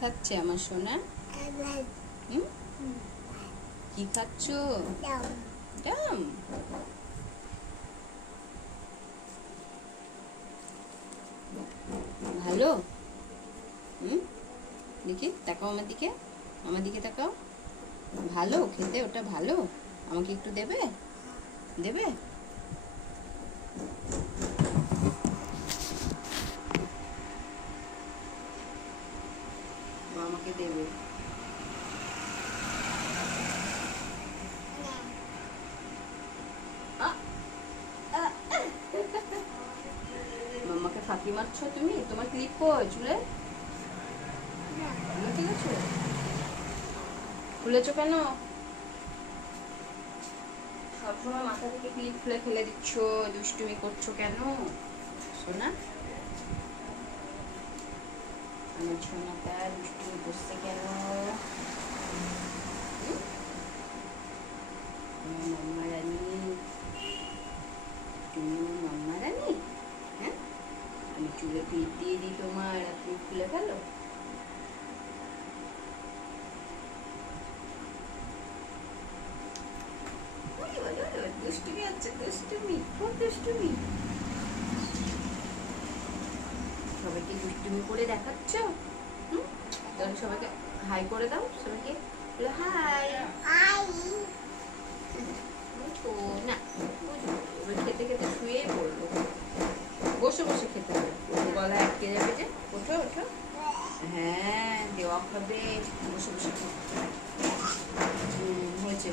খাচ্ছে আমার সোনা? হুম? কি খাচ্ছ? ডাম। ভালো? হুম? দেখি তাকাও আমার দিকে, আমার দিকে তাকাও। ভালো খেতে? ওটা ভালো? আমাকে একটু দেবে? দেবে? আমাকে দেবে? মাম্মাকে ফাঁকি মারছো তুমি? তোমার ক্লিপ কই চুলে? ঠিক আছে, খুলেছো কেন? সবসময় মাথা থেকে ক্লিপ খুলে ফেলে দিচ্ছ, দুষ্টুমি করছো কেন সোনা? আমার সোনাটা দুষ্টুমি করছে কেন? আমার মাম্মা রানী, তুমি আমার মাম্মা রানী? হ্যাঁ, আমি চুলে ক্লিপ দিয়ে দিই তোমার আর তুমি খুলে ফেলো? দুষ্টুমি হচ্ছে, দুষ্টুমি, খুব দুষ্টুমি। সবাইকে দুষ্টুমি করে দেখাচ্ছ? হুম, তাহলে সবাইকে হাই করে দাও, সবাইকে বলে হাই। তো না, এবার খেতে খেতে শুয়ে পড়লো। বসে বসে খেতে হবে, গলা আটকে যাবে যে। ওঠো ওঠো, হ্যাঁ দেওয়া হবে, বসে বসে খেতে হয়েছে।